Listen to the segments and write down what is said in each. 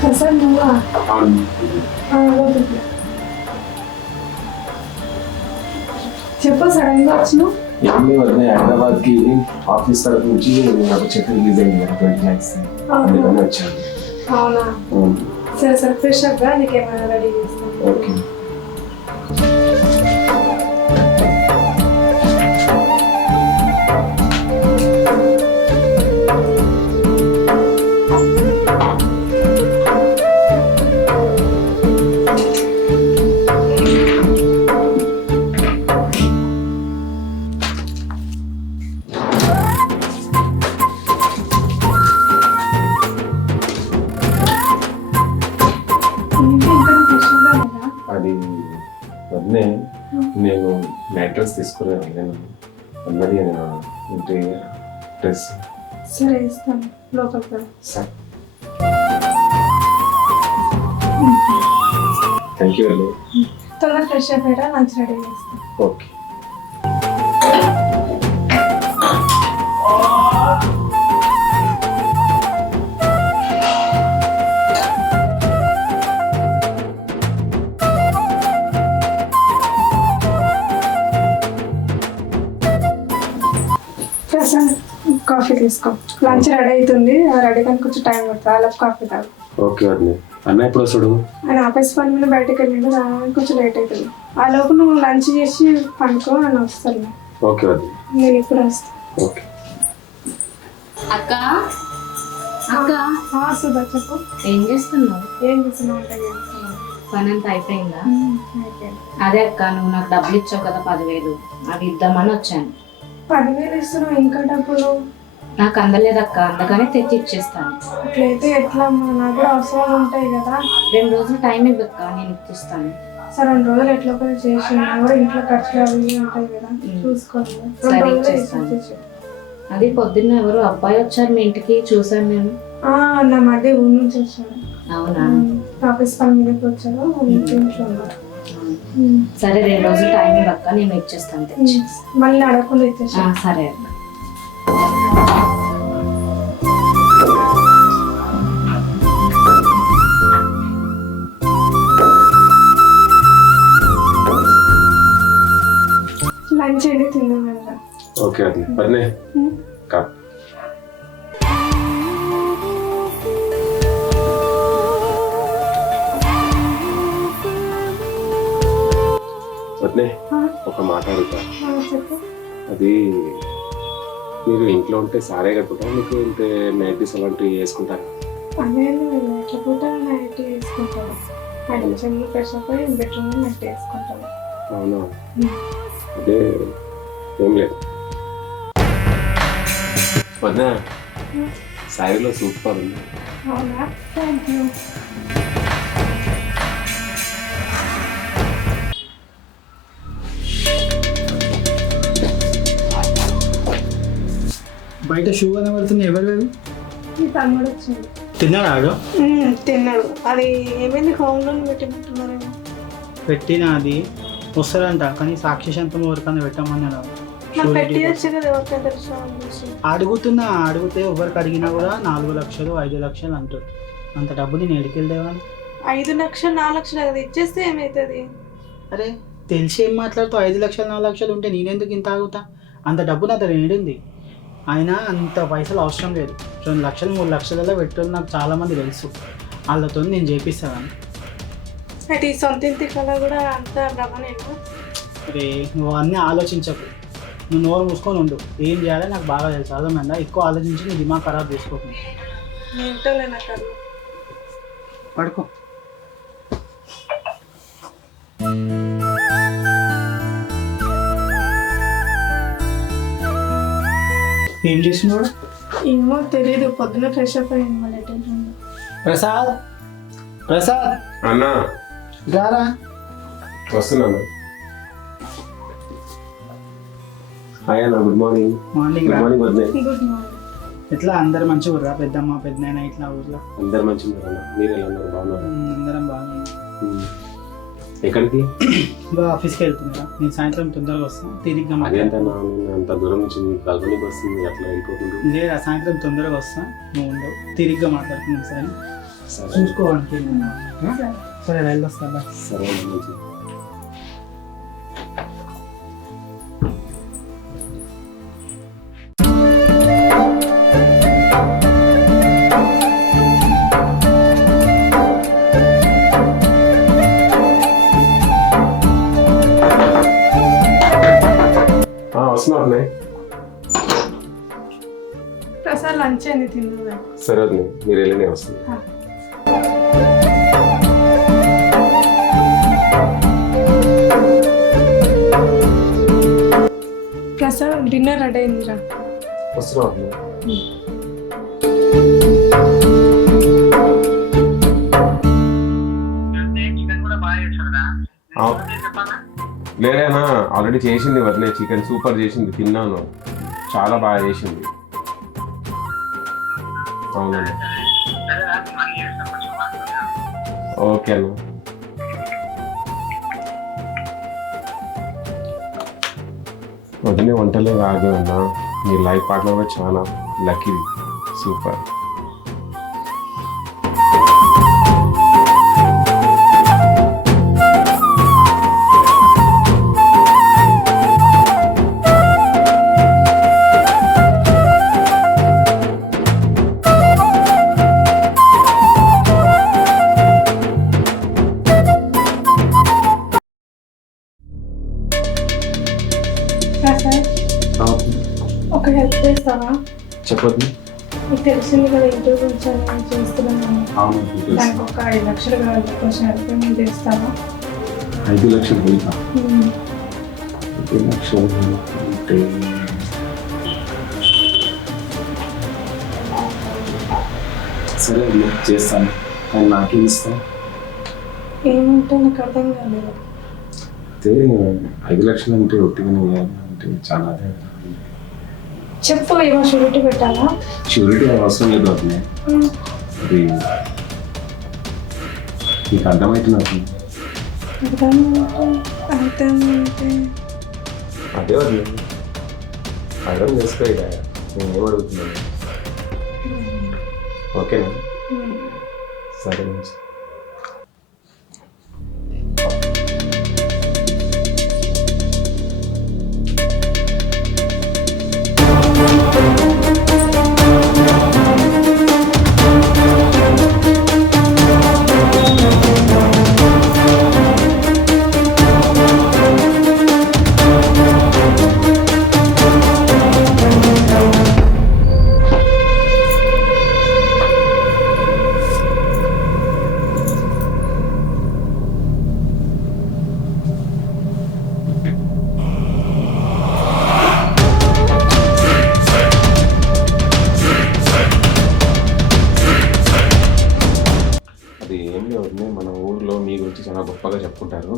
ప్రసాద్ నువ్వా? చెప్పు, సడన్ గా వచ్చినావు. ఏమి వద్ద హైదరాబాద్ కి ఆఫీస్ తరఫు నుంచి నాకు చెక్ రిలీజ్ అయింది 20 lakhs అందుకని వచ్చాను. అవునా? సరే సరే, ఫ్రెష్ అప్ గా నీకేమైనా రెడీ చేస్తాను. ఓకే. అది వద్దే నేను నైట్ డ్రెస్ తీసుకునే వెళ్ళాను అన్నది ఇంటి డ్రెస్. సరే ఇస్తాను, లోపలికి. సార్ థ్యాంక్ యూ అండి. తొందరగా ఫ్రెష్ అయిపోయారా? లంచ్ రెడీ చేస్తాను. ఓకే. కాఫీ తీసుకో. లంచ్ రెడీ అవుతుంది, రెడీ కానీ కొంచెం టైం పడుతుంది. అలా కాఫీ తాగు. ఓకే వద్దు. అన్న ఎప్పుడు వస్తాడు? ఆయన ఆఫీస్ పని మీద బయటకు వెళ్ళాడు, రావడానికి కొంచెం లేట్ అవుతుంది. ఆ లోపు నువ్వు లంచ్ చేసి పండుకో, అని వస్తాను. ఓకే వద్దు, నేను ఇప్పుడు వస్తాను. ఓకే. అక్క అక్క సుధా చెప్పు. ఏం చేస్తున్నావు? ఏం చేస్తున్నావు అంటే పని అంతా అయిపోయిందా? అయిపోయింది. అదే అక్క, నువ్వు నాకు డబ్బులు ఇచ్చావు కదా 10,000, అవి ఇద్దామని వచ్చాను. 10,000 ఇస్తున్నావు, ఇంకా డబ్బులు? నాకు అందలేదు అక్క, అందుకనే తెచ్చి ఇచ్చేస్తాను. అట్లయితే ఎట్లా అమ్మా? నాకు కూడా అవసరాలు ఉంటాయి కదా. 2 రోజులు టైం ఇవ్వక్క, నేను ఇచ్చిస్తాను. సరే 2 రోజులు ఎట్లా కూడా చేసి కూడా ఇంట్లో ఖర్చులు అవి ఉంటాయి కదా, చూసుకోండి. 2 సరే, రోజులు ఇచ్చేస్తాను. ఇచ్చేసి. అది పొద్దున్న ఎవరు అబ్బాయి వచ్చారు మీ ఇంటికి, చూసాను నేను. నా మధ్య ఊరి నుంచి వచ్చాడు. అవునా? ఆఫీస్ పని మీదకి వచ్చాడు, ఇంట్లో ఉన్నారు. సరే 2 రోజులు టైం ఇవ్వక్క, నేను ఇచ్చేస్తాను తెచ్చి. మళ్ళీ అడగకుండా ఇచ్చేసా. సరే అక్క. లంచ్ ఏంటి తిన్నానంట. ఓకే అది పన్నే కా వద్దే ఒక మాట అడుగుతా. చెప్పు. అది మీరు ఇంట్లో ఉంటే సారే కట్టుకుంటారా, మీకు ఉంటే నైటీస్ అలాంటివి వేసుకుంటారా? అదే ఎట్లా పూట నైట్ వేసుకుంటాను. అడిషన్లు ఫ్రెష్ అయిపోయి బెడ్రూమ్ నైట్ వేసుకుంటాను. అవునా? అదే ఏం లేదు వద్దా, శారీలో సూపర్ ఉంది. అవునా? Thank you. బయట షూ కనబడుతుంది, ఎవరు? మీ తమ్ముడు వచ్చింది. తిన్నాడు ఆడు? తిన్నాడు. అది ఏమైంది, హోమ్ లోన్ పెట్టినట్టున్నారేమో. పెట్టిన అది వస్తాడంట, కానీ సాక్షి శాంతం ఎవరికైనా పెట్టమన్నాడు. పెట్టి కదా, ఎవరికైనా తెలుసు. అడిగితే ఎవరికి అడిగినా కూడా 4 లక్షలు 5 లక్షలు అంటారు. అంత డబ్బు నేను ఎడికెళ్ళేవా? 5 లక్షలు 4 లక్షలు కదా ఇచ్చేస్తే ఏమవుతుంది? అరే తెలిసి ఏం మాట్లాడుతూ 5 లక్షలు 4 లక్షలు ఉంటే నేనెందుకు ఇంత ఆగుతా? అంత డబ్బు నా దగ్గర ఏడింది. అయినా అంత పైసలు అవసరం లేదు. 2 లక్షలు 3 లక్షలలో పెట్టాలి. నాకు చాలామంది తెలుసు, వాళ్ళతో నేను చేపిస్తాను. అయితే ఈ సొంత ఇంటి కళ కూడా అంత భ్రమనేనా? అరే నువ్వు అన్నీ ఆలోచించకు, నువ్వు నోరు మూసుకొని ఉండు. ఏం చేయాలో నాకు బాగా తెలుసు, అర్థమైందా? ఎక్కువ ఆలోచించి నీ దిమాగ్ ఖరాబ్ చేసుకోకు. ఏంటోలే నాకు అది. పడుకో. ఏం చేసినాడు? ఏమో తెలీదు, పొద్దున ఫ్రెష్ అప్ అయ్యింది. మళ్ళీ ప్రసాద్, ప్రసాద్ అన్నా రారా. వస్తున్నాను. హాయ్ అన్న, good morning. Morning. Good morning వద్దే. Good morning. ఎట్లా అందరు మంచిగా ఉర్రా? పెద్దమ్మ పెద్దనాయన ఇట్లా ఊర్లో అందరు మంచిగా ఉన్నారు. మీరు ఎలా ఉన్నారు? బాగున్నారు? అందరం బాగున్నాం. ఎక్కడికి? ఆఫీస్కి వెళ్తున్నా, నేను సాయంత్రం తొందరగా వస్తాను. తిరిగ్గా అదేంట నేను అంత దూరం నుంచి కల్పనకి వస్తుంది అట్లా వెళ్ళిపోకుండా. లేదా సాయంత్రం తొందరగా వస్తాను, నువ్వు ఉండవు. తిరిగ్గా మాట్లాడుతున్నాం సరే, సరే చూసుకోవాలి. సరే వెళ్ళొస్తా, బాయ్. సరే మంచి. వస్తున్నా. ప్రసాద్ లంచ్ అయింది, తిందా? సరే వద్దు, మీరు వెళ్ళినే వస్తుంది. ప్రసాద్ డిన్నర్ రెడీ అయిందిరా. వస్తున్నా. లేదేనా, ఆల్రెడీ చేసింది వదిలే. చికెన్ సూపర్ చేసింది, తిన్నాను, చాలా బాగా చేసింది. అవునండి, ఓకే అన్న. వదిలే వంటలే కాదు అన్న, మీ లైఫ్ పార్ట్నర్ చాలా లక్కీ, సూపర్. ఒక హెల్ప్ చేస్తావా? చెప్పొద్దు. మీకు తెలిసింది కదా, ఇంటర్వ్యూ గురించి నేను చేస్తున్నాను. దానికి ఒక 5 లక్షలు కావాలి, కొంచెం హెల్ప్ నేను చేస్తావా? 5 లక్షలు వెళ్తా. 5 లక్షలు అంటే సరే చేస్తాను, కానీ నాకేం ఇస్తాను? ఏమంటే నాకు అర్థం కాలేదు. అయితే 5 లక్షలు అంటే ఒట్టిగానే ఇవ్వాలి అంటే చాలా చెప్పు, ఏమో షూరిటీ పెట్టాలా? షూరిటీ అవసరం లేదు అవుతుంది. అది నీకు అర్థమవుతున్నట్టు. అదే అది అర్థం చేసుకో. ఇక నేను ఏం అడుగుతున్నాను, ఓకేనా? సరే మంచి. మన ఊర్లో మీ గురించి చాలా గొప్పగా చెప్పుకుంటారు,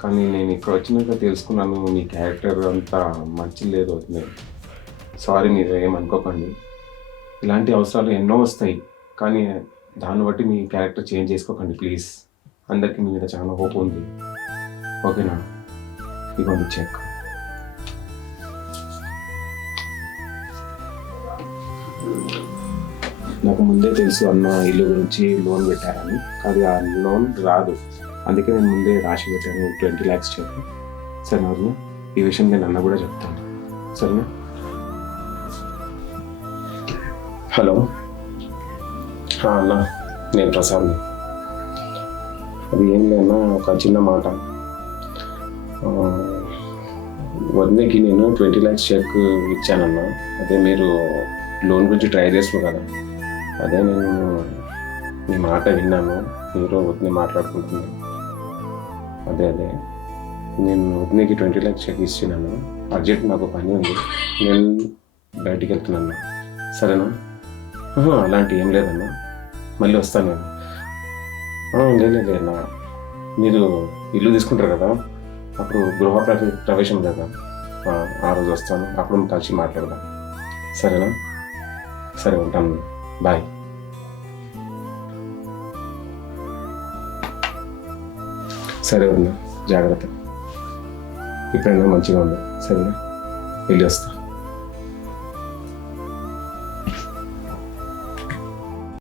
కానీ నేను ఇక్కడ వచ్చినాక తెలుసుకున్నాను మీ క్యారెక్టర్ అంతా మంచి లేదు అవుతుంది. సారీ, మీరు ఏమనుకోకండి. ఇలాంటి అవసరాలు ఎన్నో వస్తాయి, కానీ దాన్ని బట్టి మీ క్యారెక్టర్ చేంజ్ చేసుకోకండి ప్లీజ్. అందరికీ మీ మీద చాలా హోప్ ఉంది, ఓకేనా? ఇవ్వండి చెక్. నాకు ముందే తెలుసు అన్న ఇల్లు గురించి లోన్ పెట్టారని, కానీ ఆ లోన్ రాదు, అందుకే నేను ముందే రాసి పెట్టాను 20 lakhs చెప్పి. సరేనా అన్న, ఈ విషయం నేను అన్న కూడా చెప్తాను, సరేనా? హలో అన్న, నేను ప్రసాద్ని. అది ఏం లేదన్నా, ఒక చిన్న మాట. వదినకి నేను 20 lakhs చెక్ ఇచ్చానన్నా. అదే మీరు లోన్ గురించి ట్రై చేస్తాను కదా, అదే నేను మీ మాట విన్నాను, మీరు వదిన మాట్లాడుకుంటున్నాను. అదే నేను వదినకి 20 lakhs చెక్ ఇచ్చినాను. అర్జెంట్ నాకు పని ఉంది, నేను బయటికి వెళ్తున్నాను, సరేనా? అలాంటి ఏం లేదన్నా, మళ్ళీ వస్తాను నేను. లేదన్నా, మీరు ఇల్లు తీసుకుంటారు కదా, అప్పుడు గృహ ప్రవేశం కదా, ఆ రోజు వస్తాను, అప్పుడు కలిసి మాట్లాడదాం, సరేనా? సరే, ఉంటాను, బాయ్. సరే వదిన, జాగ్రత్త. ఇప్పుడైనా మంచిగా ఉంది. సరేనా, వెళ్ళి వస్తా.